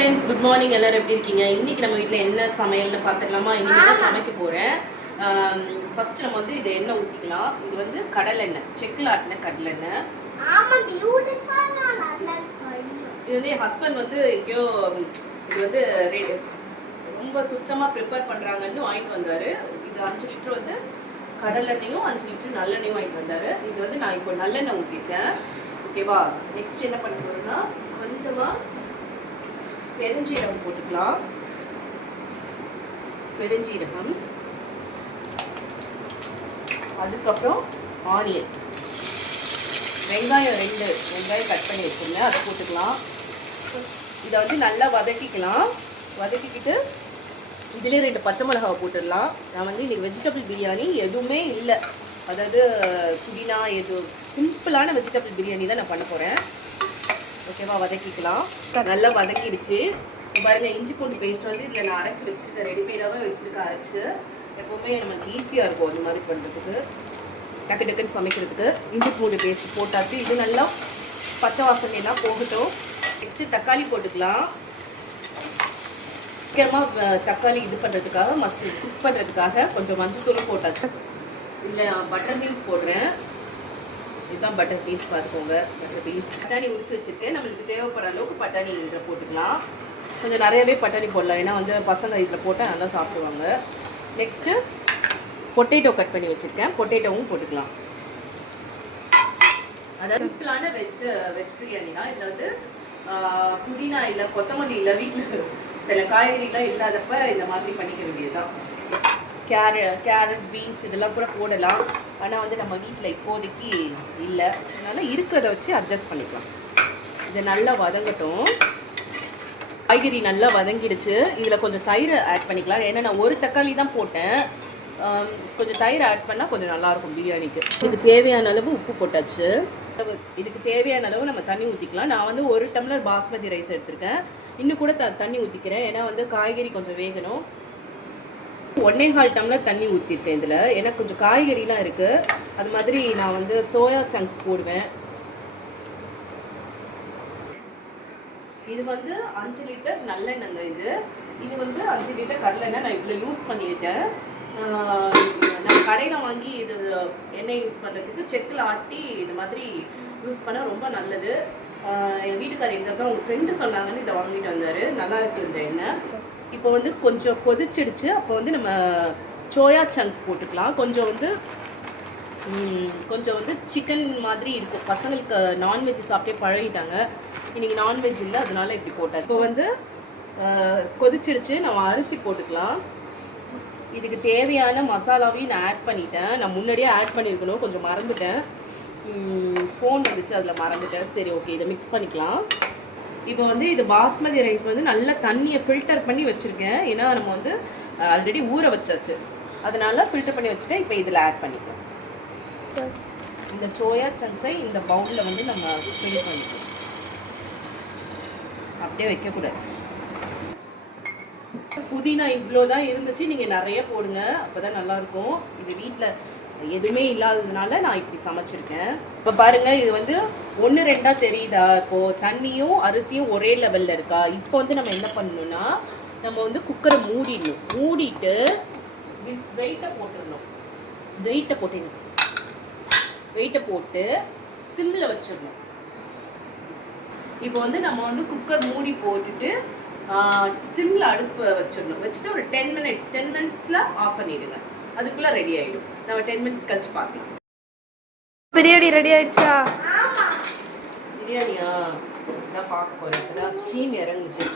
Friends, good morning. எல்லாரும் எப்படி இருக்கீங்க? இன்னைக்கு நம்ம வீட்டில் என்ன சமையல்னு பார்த்துக்கலாமா? இன்னைக்கு தான் சமைக்க போகிறேன். ஃபர்ஸ்ட் நம்ம வந்து இதை எண்ணெய் ஊற்றிக்கலாம். இது வந்து கடலெண்ணெய், செக்கில் ஆட்டின கடலெண்ணெய். இது வந்து என் ஹஸ்பண்ட் வந்து எங்கேயோ இது வந்து ரொம்ப சுத்தமாக ப்ரிப்பேர் பண்ணுறாங்கன்னு வாங்கிட்டு வந்தார். இது 5 லிட்டர் வந்து கடலெண்ணெயும் 5 லிட்டர் நல்லெண்ணெயும் வாங்கிட்டு வந்தார். இது வந்து நான் இப்போ நல்லெண்ணெய் ஊற்றிருக்கேன். ஓகேவா? நெக்ஸ்ட் என்ன பண்ண போகிறோம்னா, கொஞ்சமாக பெருஞ்சீரகம் போட்டுக்கலாம். பெருஞ்சீரகம், அதுக்கப்புறம் ஆனியன், வெங்காயம் 2 வெங்காயம் கட் பண்ணி வச்சுருந்தேன், அதை போட்டுக்கலாம். இதை வந்து நல்லா வதக்கிக்கலாம். வதக்கிக்கிட்டு இதிலே 2 பச்சை மிளகாவை போட்டுடலாம். நான் வந்து இன்றைக்கி வெஜிடபிள் பிரியாணி எதுவுமே இல்லை, அதாவது புதினா, சிம்பிளான வெஜிடபிள் பிரியாணி தான் நான் பண்ண போகிறேன். ஓகேவா? வதக்கிக்கலாம். நல்லா வதக்கிடுச்சு. பாருங்கள், இஞ்சி பூண்டு பேஸ்ட் வந்து இதில் நான் அரைச்சி வச்சுருக்கேன், ரெடிமேடாகவே வச்சுருக்கேன் அரைச்சி. எப்போவுமே நமக்கு ஈஸியாக இருக்கும் அந்த மாதிரி பண்ணுறதுக்கு, டக்கு டக்குன்னு சமைக்கிறதுக்கு. இஞ்சி பூண்டு பேஸ்ட் போட்டாச்சு. இது நல்லா பச்சை வாசனைலாம் போகட்டும். நெக்ஸ்ட்டு தக்காளி போட்டுக்கலாம். சீக்கிரமாக தக்காளி இது பண்ணுறதுக்காக குக் பண்ணுறதுக்காக கொஞ்சம் மஞ்சள் போட்டாச்சு. இதில் பட்டர் பீன்ஸ் போடுறேன். இதுதான் பட்டர் பீன்ஸ், பார்த்துக்கோங்க. பட்டர் பீன்ஸ் பட்டாணி உரிச்சு வச்சுருக்கேன். நம்மளுக்கு தேவைப்படுற அளவுக்கு பட்டாணி இதில் போட்டுக்கலாம். கொஞ்சம் நிறையவே பட்டாணி போடலாம், ஏன்னா வந்து பசங்க இதில் போட்டால் நல்லா சாப்பிடுவாங்க. நெக்ஸ்ட்டு பொட்டேட்டோ கட் பண்ணி வச்சுருக்கேன், பொட்டேட்டோவும் போட்டுக்கலாம். அதாவது சிம்பிளான வெஜ் பிரியாணி தான். இதில் வந்து புதினா இல்லை, கொத்தமல்லி இல்லை, வீட்டில் சில காய்கறிலாம் இல்லாதப்ப இந்த மாதிரி பண்ணிக்க வேண்டியது தான். கேரட், பீன்ஸ் இதெல்லாம் கூட போடலாம். ஆனால் வந்து நம்ம வீட்டில் இப்போதைக்கு இல்லை, அதனால் இருக்கிறத வச்சு அட்ஜஸ்ட் பண்ணிக்கலாம். இதை நல்லா வதங்கட்டும். காய்கறி நல்லா வதங்கிடுச்சு. இதில் கொஞ்சம் தயிர் ஆட் பண்ணிக்கலாம். ஏன்னா நான் ஒரு தக்காளி தான் போட்டேன். கொஞ்சம் தயிர் ஆட் பண்ணால் கொஞ்சம் நல்லாயிருக்கும் பிரியாணிக்கு. இதுக்கு தேவையான அளவு உப்பு போட்டாச்சு. இதுக்கு தேவையான அளவு நம்ம தண்ணி ஊற்றிக்கலாம். நான் வந்து 1 டம்ளர் பாஸ்மதி ரைஸ் எடுத்திருக்கேன். இன்னும் கூட தண்ணி ஊற்றிக்கிறேன், ஏன்னா வந்து காய்கறி கொஞ்சம் வேகணும். 1.25 டம்ளர் தண்ணி ஊற்றிருக்கேன் இதில், ஏன்னா கொஞ்சம் காய்கறிலாம் இருக்குது. அது மாதிரி நான் வந்து சோயா சங்க்ஸ் போடுவேன். இது வந்து 5 லிட்டர் நல்லெண்ணெய்ங்க. இது வந்து 5 லிட்டர் கடலெண்ணெய் நான் இவ்வளோ யூஸ் பண்ணிட்டேன். நான் கடையில் வாங்கி இது எண்ணெய் யூஸ் பண்ணுறதுக்கு செக்கில் ஆட்டி இது மாதிரி யூஸ் பண்ணால் ரொம்ப நல்லது. என் வீட்டுக்காரர் எங்கே தான் உங்கள் ஃப்ரெண்டு சொன்னாங்கன்னு இதை வாங்கிட்டு வந்தார். நல்லா இருக்குது இந்த எண்ணெய். இப்போ வந்து கொஞ்சம் கொதிச்சிடுச்சு. அப்போ வந்து நம்ம சோயா சங்க்ஸ் போட்டுக்கலாம். கொஞ்சம் வந்து சிக்கன் மாதிரி இருக்கும். பசங்களுக்கு நான்வெஜ் சாப்பிட்டே பழகிட்டாங்க. இன்றைக்கி நான்வெஜ் இல்லை, அதனால இப்படி போட்டாங்க. இப்போ வந்து கொதிச்சிடுச்சு. நம்ம அரிசி போட்டுக்கலாம். இதுக்கு தேவையான மசாலாவையும் நான் ஆட் பண்ணிட்டேன். நான் முன்னாடியே ஆட் பண்ணியிருக்கணும், கொஞ்சம் மறந்துட்டேன். ஃபோன் வந்துச்சு, அதில் மறந்துட்டேன். சரி, ஓகே, இதை மிக்ஸ் பண்ணிக்கலாம். இப்போ வந்து இது பாஸ்மதி ரைஸ் வந்து நல்லா தண்ணியை ஃபில்டர் பண்ணி வச்சுருக்கேன். ஏன்னா நம்ம வந்து ஆல்ரெடி ஊற வச்சாச்சு, அதனால ஃபில்டர் பண்ணி வச்சுட்டேன். இப்போ இதில் ஆட் பண்ணிக்கலாம். இந்த சோயா சங்க்ஸை இந்த பவுலில் வந்து நம்ம ஃபில் பண்ணிக்கலாம். அப்படியே வைக்கக்கூடாது. புதினா இவ்வளோ தான் இருந்துச்சு, நீங்கள் நிறைய போடுங்க, அப்போ தான் நல்லாயிருக்கும். இது வீட்டில் எதுவுமே இல்லாததுனால நான் இப்படி சமைச்சிருக்கேன். இப்போ பாருங்கள், இது வந்து 1-2 தெரியுதா? இப்போது தண்ணியும் அரிசியும் ஒரே லெவலில் இருக்கா? இப்போ வந்து நம்ம என்ன பண்ணணும்னா, நம்ம வந்து குக்கரை மூடிட்டு வெயிட்டை போட்டுடணும். வெயிட்டை போட்டு சிம்மில் வச்சிடணும். இப்போ வந்து நம்ம வந்து குக்கர் மூடி போட்டுட்டு சிம்மில் அடுப்பு வச்சுட்டு ஒரு 10 மினிட்ஸில் ஆஃப் பண்ணிவிடுங்க. அதுக்குள்ளே ரெடி ஆகிடும். நம்ம 10 மினிட்ஸ் கழிச்சு பார்க்கலாம். பிரியாணி ரெடி ஆயிடுச்சா? பிரியாணியா தான் பார்க்க போகிறேன். இப்போதான் ஸ்டீம் இறங்குச்சு.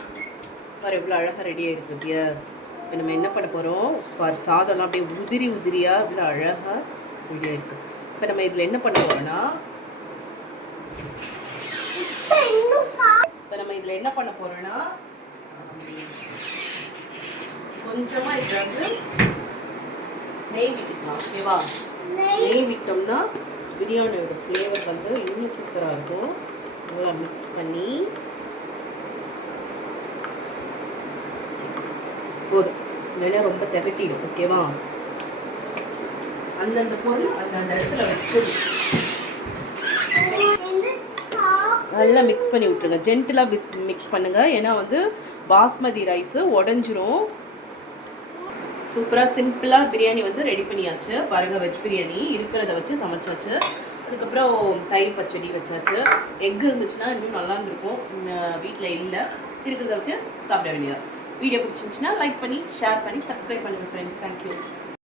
பாரு எவ்வளோ அழகாக ரெடி ஆகிடுச்சு பத்தியா? இப்போ நம்ம என்ன பண்ண போகிறோம், பாரு சாதம்லாம் அப்படியே உதிரியாக இவ்வளோ அழகாக ரெடி ஆகிருக்கு. இப்போ நம்ம இதில் என்ன பண்ண போகிறோன்னா, கொஞ்சமாக இதில் வந்து நெய் விட்டுக்கலாம். ஓகேவா? நெய் விட்டோம்னா பிரியாணியோட ஃப்ளேவர் வந்து இன்னும் சூப்பராக இருக்கும். நல்லா மிக்ஸ் பண்ணி போதும், இல்லைன்னா ரொம்ப திரட்டிடும். ஓகேவா? அந்தந்த பொருள் அந்தந்த இடத்துல வச்சிடும். நல்லா மிக்ஸ் பண்ணி விட்ருங்க. ஜென்டிலாக மிக்ஸ் பண்ணுங்கள், ஏன்னா வந்து பாஸ்மதி ரைஸு உடஞ்சிரும். சூப்பராக சிம்பிளாக பிரியாணி வந்து ரெடி பண்ணியாச்சு பாருங்கள். வெஜ் பிரியாணி இருக்கிறத வச்சு சமைச்சாச்சு. அதுக்கப்புறம் தயிர் பச்சடி வச்சாச்சு. எக் இருந்துச்சுன்னா இன்னும் நல்லா இருந்திருக்கும். வீட்டில் இல்லை, இருக்கிறத வச்சு சாப்பிட வேண்டியதான். வீடியோ பிடிச்சிருந்துச்சுன்னா லைக் பண்ணி ஷேர் பண்ணி சப்ஸ்கிரைப் பண்ணுங்கள் ஃப்ரெண்ட்ஸ். தேங்க்யூ.